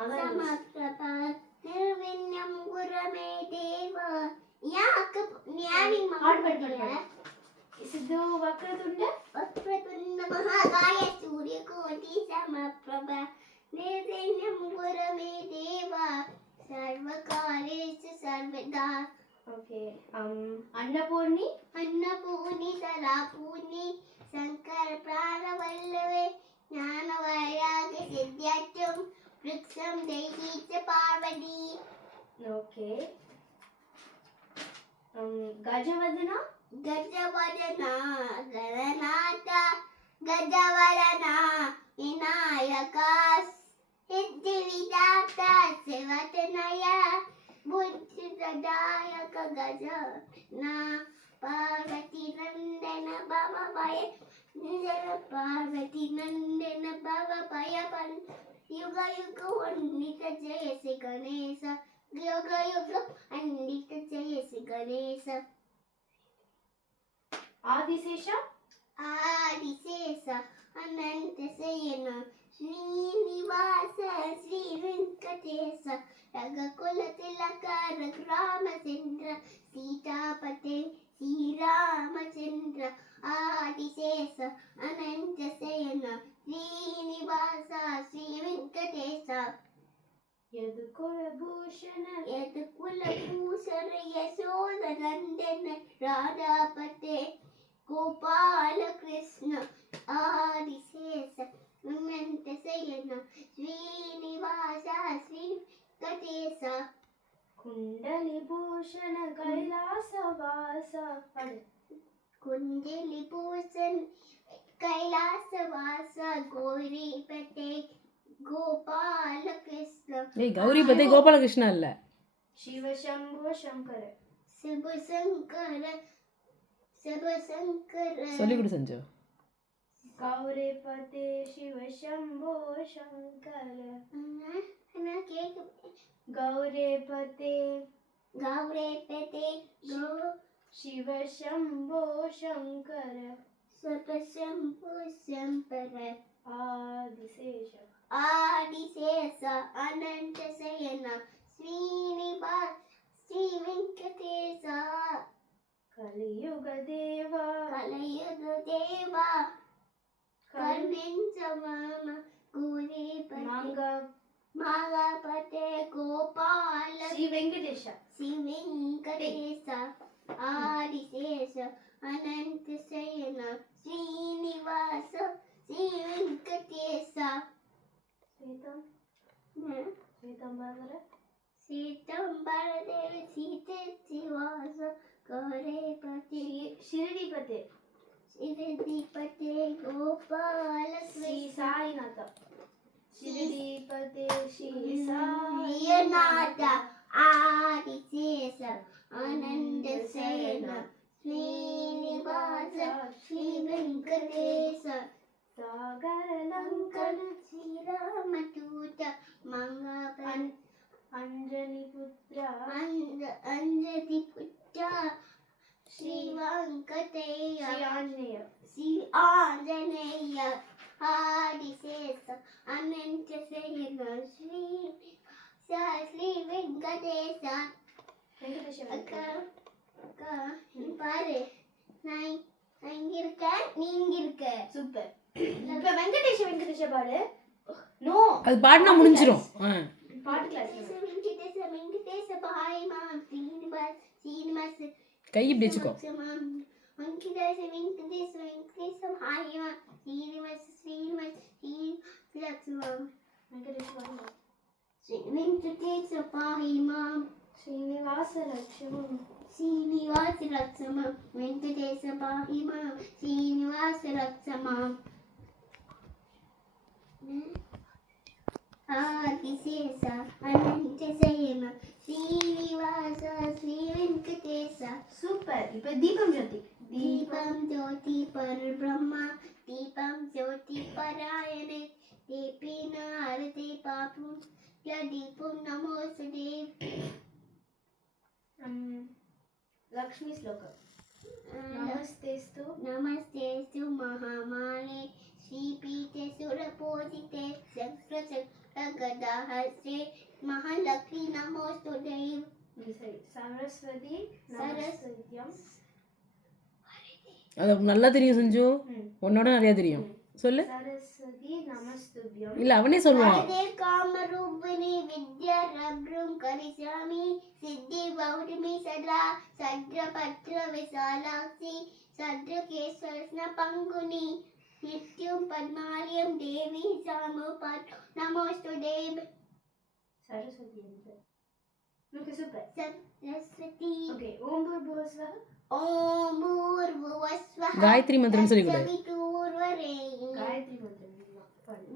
समप्रभा निर्विण्यं गुरमे देव याक न्याविं महाबलिया सिद्धो वक्रतुंड महाकाय सूर्यकोटि समप्रभा निर्विण्यं गुरमे देव सर्वकार्येषु सर्वदा ओके अन्नपूर्णी सदापूर्णी शंकर प्राणवल्लभे ज्ञानवैराग्य सिद्ध्यर्थं वृक्षं देहि च पार्वती ओके गजवदना गणनाथ गजवदना विनायका सिद्धिविदाता शिवतनया बुद्धिदायक गजना पार्वती नंदन बाबा भय पार्वती नंदन बाबा भय युग युग वंदित जय श्री गणेश युग युग वंदित जय श्री गणेश आदिशेष अनंत शयन श्रीनिवास श्री वेंकटेश रघुकुल तिलक रघुरामचंद्र सीतापते श्री रामचंद्र आदिशेष अनंत शयन श्रीनिवास श्री वेंकटेश यदुकुलभूषण यशोदनंदन राधापते गोपाल कृष्ण आदिशेष अनंत शयन श्रीनिवास श्री वेंकटेश कुंडलीभूषण कैलासवास कुंडलीभूषण कैलासवास गौरीपते गोपाल कृष्ण ஏய் கௌரிபதி கோபாலகிருஷ்ணா இல்ல शिव शंभो शंकर சொல்லி கொடு செஞ்சு गौरीपते शिव शंभो शंकर ना केक गौरीपते शिव शंभो शंकर शंभो शंकर आदिशेष अनंत शयन श्रीनिवास श्री वेंकटेश कलियुग देवा कर्णेन्द्र माम मागापते गोपाल श्री वेंकटेश आदिशेष अनंत शयन श्रीनिवास श्री वेंकटेश सीतंबर देव सीते शिवास गौरीपते शिरडीपते गोपाल श्री साईनाथ शिरडीपते श्री साईनाथ आदिशेष अनंत शयन श्रीनिवास श्री वेंकटेश सागर लंकन श्रीरामदूत मंगल अंजनी पुत्र श्री वेंकटेश श्री आंजनेय आदिशेष अनंत शयन श्री वेंकटेश பாரு நான் இங்க இருக்கேன் நீ இங்க இருக்க சூப்பர் இப்ப வெங்கடேஷ பாடு நோ அது பாடுனா முடிஞ்சிரும் பாட்டு கிளாஸ் வெங்கடேஷ பாய் மாம் சீனிவாஸ் கை இப்படி வெச்சுக்கோ வெங்கடேஷ பாய் மாம் சீனிவாஸ் வெங்கடேஷ பாய் மாம் श्रीनिवास लक्ष्मण वेंकटेश पाहि मां श्रीनिवास लक्ष्मण आदिशेष अनंत शयन श्रीनिवास श्री वेंकटेश सूपर இப்போ दीपम ज्योति परब्रह्मा दीपम ज्योति परायणे दीपेन आरते पापुं या दीपं नमोस्तुते लक्ष्मी श्लोक नमस्तेस्तु महामाने श्रीपीठे सुरपूजिते शस्त्रगदाहस्ते महालक्ष्मी नमोस्तुते सरस्वती नमस्तुभ्यं அது நல்லா தெரியும் சஞ்சு, உன்னோட நிறைய தெரியும். சொல்லு. सरस्वती नमस्तुभ्यं இல்ல அவனே சொல்லுவான். वरदे कामरूपिणी विद्यारभ्रं करिष्यामि सिद्धि बहुधि सदा सद्रपत्र विशालाक्षि सद्रकेशरस्न पंगुनि नित्यं पद्मालयं देवी सामुपद नमोस्तु देव Saraswati okay super Saraswati okay ओम भूर्भुवस्वः ओम भूर्भुवस्वः காயத்ரி மந்திரம் சொல்லி கொடு. सवितुर्वरेण्यं गायत्री मंत्र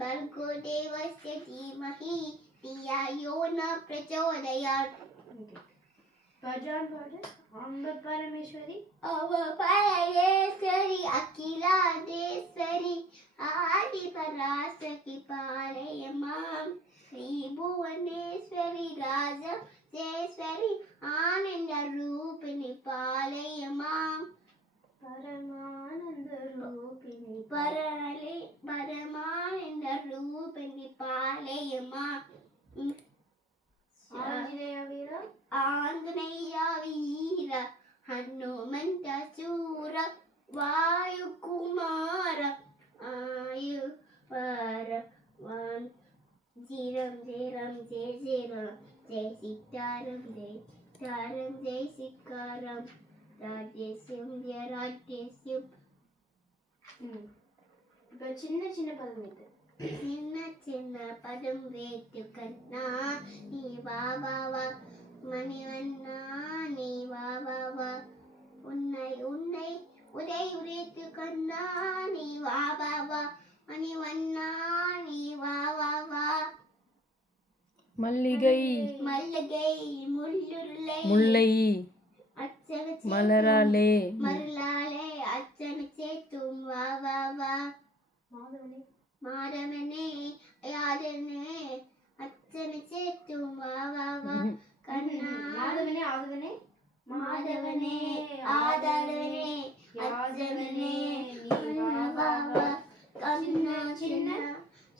भर्गो देवस्य धीमहि धिया यो न प्रचोदयात् भजन भजन अम्ब परमेश्वरी अवपरेश्वरी अखिलादेश्वरी आदिपराशक्ति पालय मां श्रीभुवनेश्वरी राजेश्वरी आनंद रूपिणी पालय मां परमानंद रूपिणी परमानंद रूपिणी पालय मां आंजनेय वीर आंजनेय वीर हनुमंत शूर वायुकुमार आयु परवान जीरम जीरम जय जीरम जय सीताराम जय सीताराम राजेश्यम जय राजेश्यम இப்போ சின்ன சின்ன பதம் இது சின்ன சின்ன பதம் வேட்டு கண்ணா நீ வா வா வா மணிவண்ணா நீ வா வா வா உன்னை உன்னை உதை உரைத்து கண்ணா நீ வா வா வா மணிவண்ணா நீ வா வா வா மல்லிகை மல்லிகை முள்ளுருளை முல்லை அச்சன மலராலே மருளாலே அச்சன சேத்தும் வா வா வா மாதவனே மாதவனே யாதனே அச்சனை சேத்தும் வா வா வா கண்ணா மாதவனே ஆதவனே மாதவனே ஆதவனே அச்சவனே நீ வா வா கண்ணா சின்ன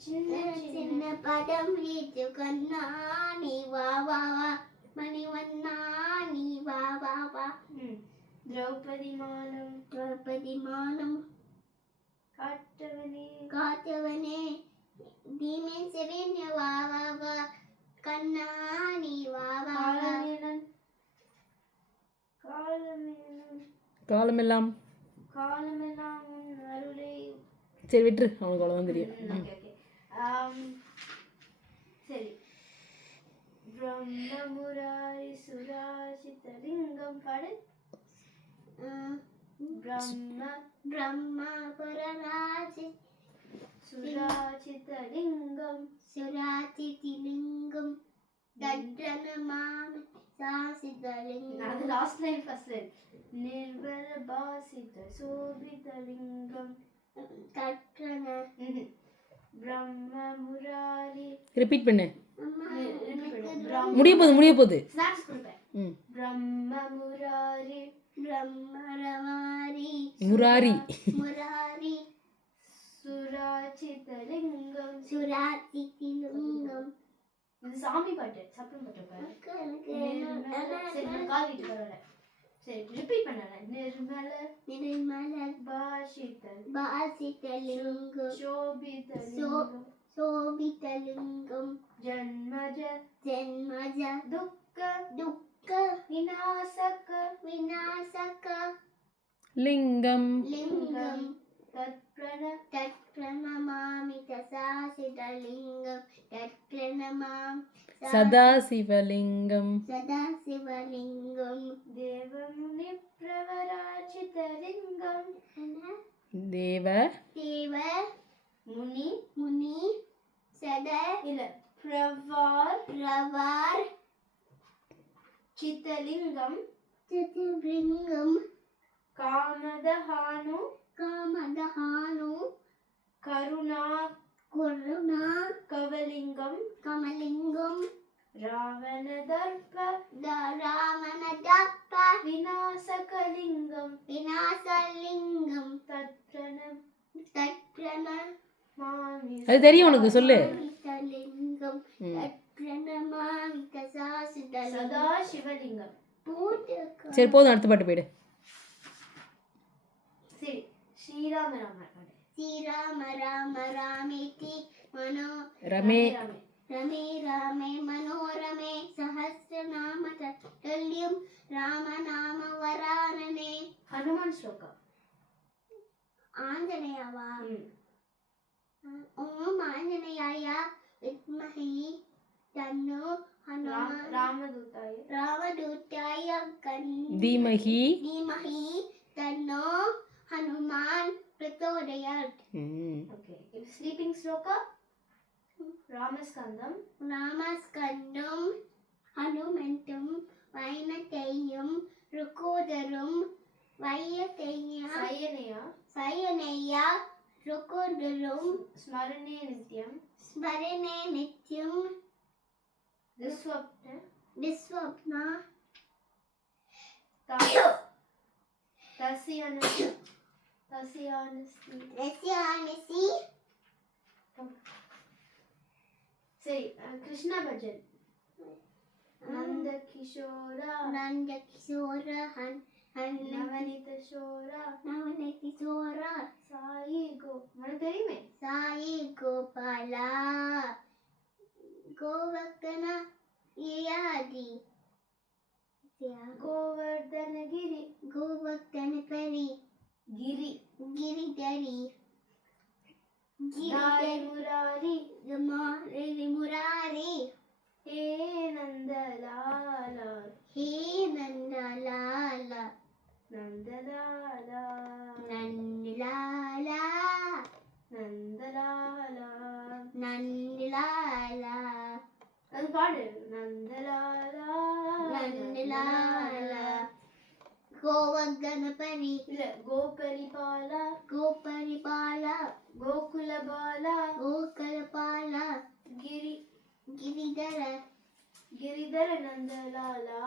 சின்ன சின்ன பதம் வீட்டு கண்ணா நீ வா வா வா மணிவண்ணா நீ வா வா வா திரௌபதி மானம் திரௌபதி மானம் காட்டவனே காத்தவனே தீமே செவின்ய வா வா வா கண்ணா நீ வா வா வா காலமேனன் காலமேனன் காலமெல்லாம். காலமெல்லாம் உன் அருளை சரி விட்டுரு, அவனுக்கு அவ்வளோதான் தெரியும். ஓகே ஓகே சரி பிரம்மமுராரி சுராசிதலிங்கம் பாடு பிரம்ம பிரம்மா புரராஜி சுராசிதலிங்கம் சுராதிலிங்கம் தட்ரணமாமி சாசிதலிங்கம் அது லாஸ்ட் லைன் ஃபர்ஸ்ட் லைன் நிர்வல பாசித சோபிதலிங்கம் தட்ரண பிரம்மமுராரி ரிப்பீட் பண்ணு. பிரம்ம முடிய போகுது. ஸ்நாக்ஸ் கொடுப்பேன் பிரம்மமுராரி பிரம்மரமாரி முராரி முராரி சுராசிதலிங்கம் சுராதிலிங்கம் இது சாமி பாட்டு சப்ரம் பாட்டு பாரு சரி நான் கால் வீட்டு பரவாயில்ல சரி ரிப்பீட் பண்ணல நிர்மல நிர்மல பாஷிதல் பாசிதலிங்கம் சோபிதலிங்கம் சோபிதலிங்கம் ஜன்மஜ ஜன்மஜ துக்க துக்க விநாசக விநாசக லிங்கம் லிங்கம் தத்ப்ரண தத்பிரணமாமி தசாசிதலிங்கம் தத்பிரணமாம் சதா சிவலிங்கம் சதா சிவலிங்கம் தேவமுனி பிரவராஜிதலிங்கம் தேவ தேவ முனி முனி சத இல்ல பிரவார் பிரவார் சித்தலிங்கம் சித்திலிங்கம் காமதஹானு காமதஹானு கருணா கருணா கவலிங்கம் கமலிங்கம் ராவணதர்ப ராமனதப்ப விநாசகலிங்கம் விநாசலிங்கம் தத்ப்ரண தத்பிரண மாமி அது தெரியும் உனக்கு, சொல்லு. மாமிதலிங்கம் பிரணமாமி கசாசுதலிங்கம் சதா சிவலிங்கம். சரி போதும், அடுத்த பாட்டு போயிடு. சரி ஸ்ரீராம ராம பாடு. ஸ்ரீராம ராம ராமேதி மனோ ரமே ராமே ரமே ராமே மனோரமே சஹஸ்ரநாம தல்யம் ராமநாம வரானனே. ஹனுமான் ஸ்லோகா. ஆஞ்சநேயவா? ஓம் ஆஞ்சநேயாய வித்மஹி தன்னோ ஹனுமான் ராமதூதாய ராமதூதாய தீமஹி தீமஹி தன்னோ ஹனுமான் பிரச்சோதயாத். ஓகே. ஸ்லீப்பிங் ஸ்லோகா. ராமஸ்கந்தம். ராமஸ்கந்தம் ஹனுமந்தும் வைனதேயம் ருகோதரும் வையதேய சயனயா சயனேய ருகோதரும் ஸ்மரணே நித்யம். ஸ்மரணே நித்யம் துஸ்வப்ன விஸ்வப்னா தஸ்யானஸ்தி. ரஸ்யானசி. சரி கிருஷ்ணா பஜன். நந்த கிஷோரா நந்த கிஷோர நவனித ஷோரா நவநீத கிஷோர சாயி கோ. உனக்கு தெரியுமே. சாயி கோபாலா கோவர்தன யயாதி கோவர்தனகிரி. கோவர்தன பரி கிரி. கிரிதரி தாரி முராரி. முராரி. ஹே நந்தலாலா ஹே நந்தலால நந்தலாலா நந்தலால நந்தலாலா. நந்தலால அது பாடு. நந்தலாலா நந்தலால கோவர்தன பரி இல்ல கோபரிபாலா கோபரிபாலா கோகுலபாலா கோகலபாலா கிரி கிரிதர గిరిధర నందలాలా.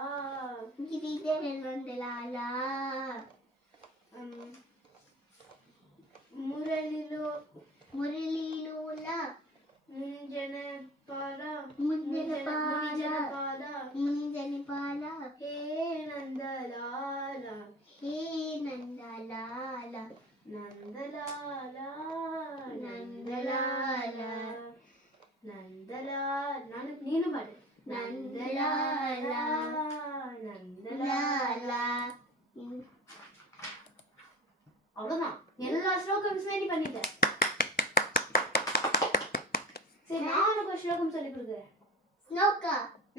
గిరిధర నందలాలా మురళిలో మురళీలోల ముంజనపాల ముంజనపాల ముంజనపాల హే నందలాల హే నందలాల నందలాల నందలాల నందలాల. నేను పాడు. నందలాల నందలాల. அவ்வளவுதான். எல்லா ஸ்லோகம்ஸுமே நீ பண்ணிட்ட. சரி நான் உனக்கு ஒரு ஸ்லோகம் சொல்லி கொடுக்குறேன். ஸ்லோகா